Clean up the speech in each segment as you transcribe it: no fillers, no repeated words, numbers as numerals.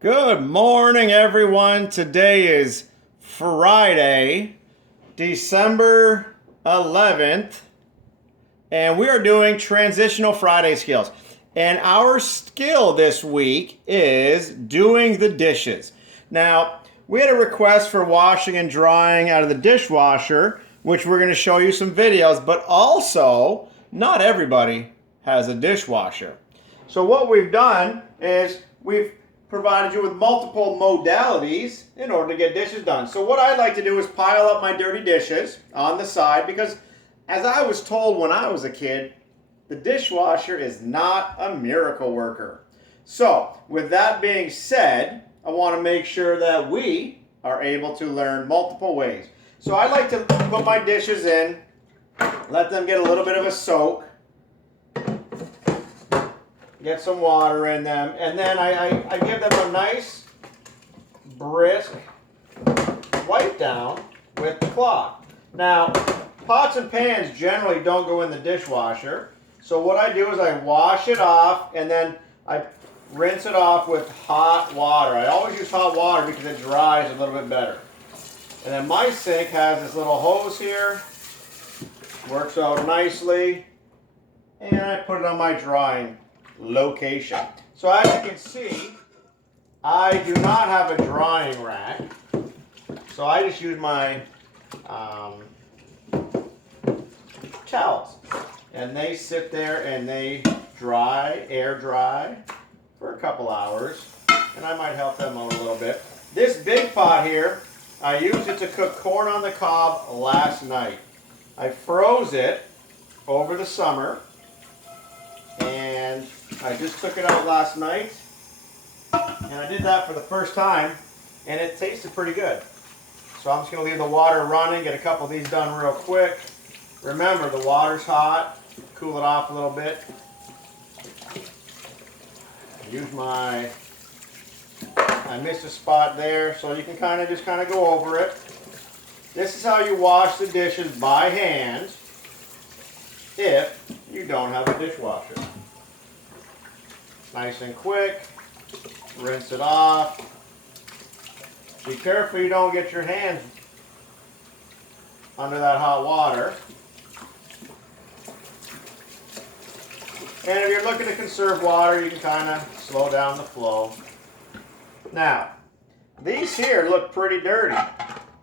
Good morning, everyone. Today is Friday, December 11th, and we are doing Transitional Friday skills. And our skill this week is doing the dishes. Now, we had a request for washing and drying out of the dishwasher, which we're going to show you some videos, but also, not everybody has a dishwasher. So what we've done is we've provided you with multiple modalities in order to get dishes done. So what I'd like to do is pile up my dirty dishes on the side because as I was told when I was a kid, the dishwasher is not a miracle worker. So with that being said, I want to make sure that we are able to learn multiple ways. So I like to put my dishes in, let them get a little bit of a soak, get some water in them, and then I give them a nice, brisk wipe down with the cloth. Now, pots and pans generally don't go in the dishwasher, so what I do is I wash it off, and then I rinse it off with hot water. I always use hot water because it dries a little bit better. And then my sink has this little hose here, works out nicely, and I put it on my drying location. So as you can see, I do not have a drying rack, so I just use my towels, and they sit there and they dry, air dry for a couple hours, and I might help them out a little bit. This big pot here, I used it to cook corn on the cob last night. I froze it over the summer, and I just took it out last night, and I did that for the first time, and it tasted pretty good. So I'm just going to leave the water running, get a couple of these done real quick. Remember, the water's hot, cool it off a little bit. I missed a spot there, so you can just go over it. This is how you wash the dishes by hand if you don't have a dishwasher. Nice and quick, rinse it off. Be careful you don't get your hands under that hot water. And if you're looking to conserve water, you can slow down the flow. Now, these here look pretty dirty.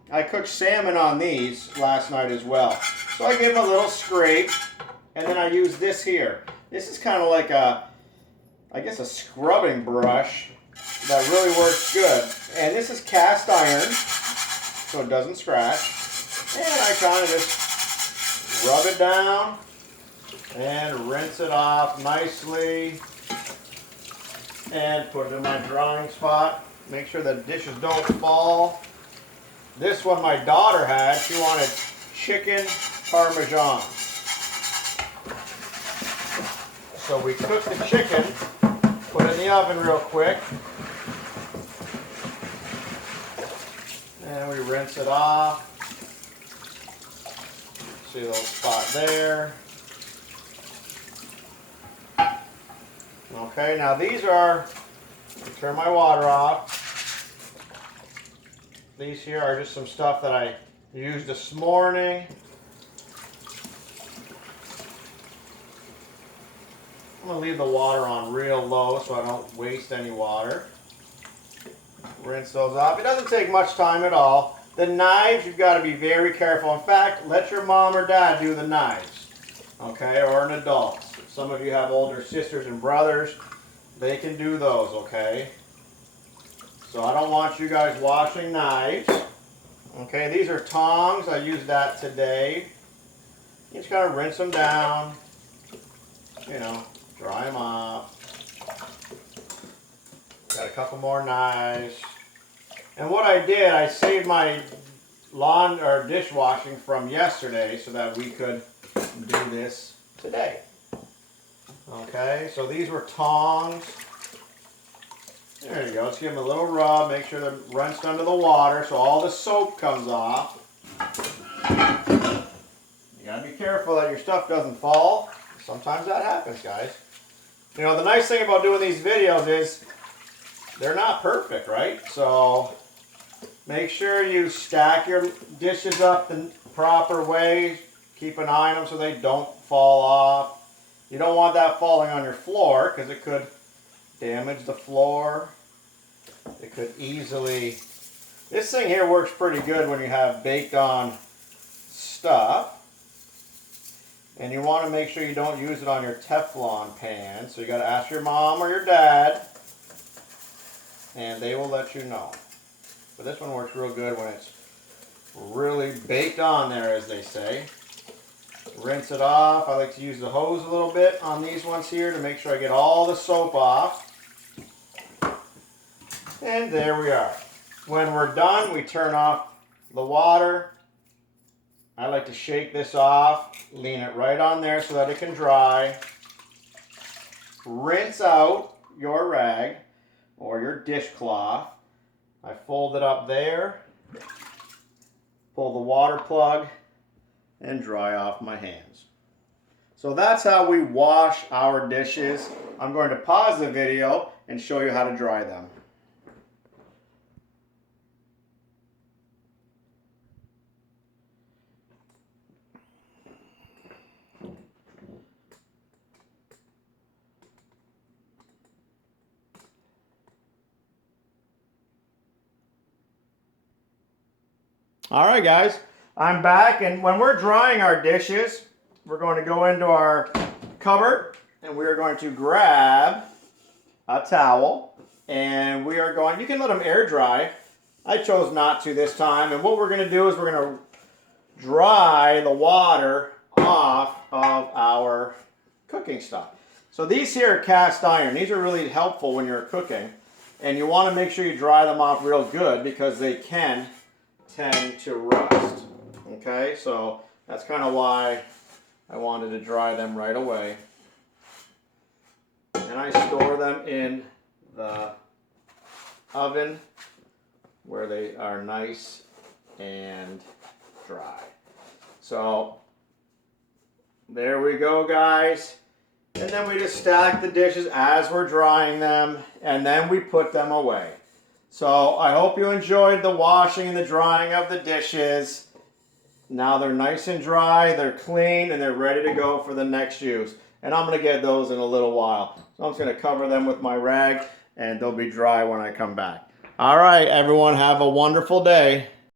I cooked salmon on these last night as well. So I give them a little scrape, and then I use this here. This is kind of like a scrubbing brush that really works good. And this is cast iron, so it doesn't scratch. And I just rub it down and rinse it off nicely and put it in my drying spot. Make sure the dishes don't fall. This one my daughter had. She wanted chicken parmesan. So we cook the chicken, put it in the oven real quick, and we rinse it off. See a little spot there. Okay, now these are, turn my water off. These here are just some stuff that I used this morning. I'm going to leave the water on real low so I don't waste any water. Rinse those off. It doesn't take much time at all. The knives, you've got to be very careful. In fact, let your mom or dad do the knives, okay, or an adult. Some of you have older sisters and brothers. They can do those, okay? So I don't want you guys washing knives. Okay, these are tongs. I used that today. You just kind of rinse them down. Dry them off. Got a couple more knives. And what I did, I saved my dishwashing from yesterday so that we could do this today. Okay, so these were tongs. There you go. Let's give them a little rub. Make sure they're rinsed under the water so all the soap comes off. You gotta be careful that your stuff doesn't fall. Sometimes that happens, guys. The nice thing about doing these videos is they're not perfect, right? So make sure you stack your dishes up the proper way. Keep an eye on them so they don't fall off. You don't want that falling on your floor because it could damage the floor. It could easily... This thing here works pretty good when you have baked on stuff. And you want to make sure you don't use it on your Teflon pan. So you got to ask your mom or your dad. And they will let you know. But this one works real good when it's really baked on there, as they say. Rinse it off. I like to use the hose a little bit on these ones here to make sure I get all the soap off. And there we are. When we're done, we turn off the water. I like to shake this off, lean it right on there so that it can dry. Rinse out your rag or your dishcloth. I fold it up there, pull the water plug, and dry off my hands. So that's how we wash our dishes. I'm going to pause the video and show you how to dry them. All right, guys, I'm back, and when we're drying our dishes, we're going to go into our cupboard, and we are going to grab a towel, and we are going, you can let them air dry. I chose not to this time, and what we're going to do is we're going to dry the water off of our cooking stuff. So these here are cast iron. These are really helpful when you're cooking, and you want to make sure you dry them off real good because they can tend to rust. Okay, so that's kind of why I wanted to dry them right away. And I store them in the oven where they are nice and dry. So there we go, guys. And then we just stack the dishes as we're drying them, and then we put them away. So I hope you enjoyed the washing and the drying of the dishes. Now they're nice and dry, they're clean, and they're ready to go for the next use. And I'm going to get those in a little while. So I'm just going to cover them with my rag, and they'll be dry when I come back. All right, everyone, have a wonderful day.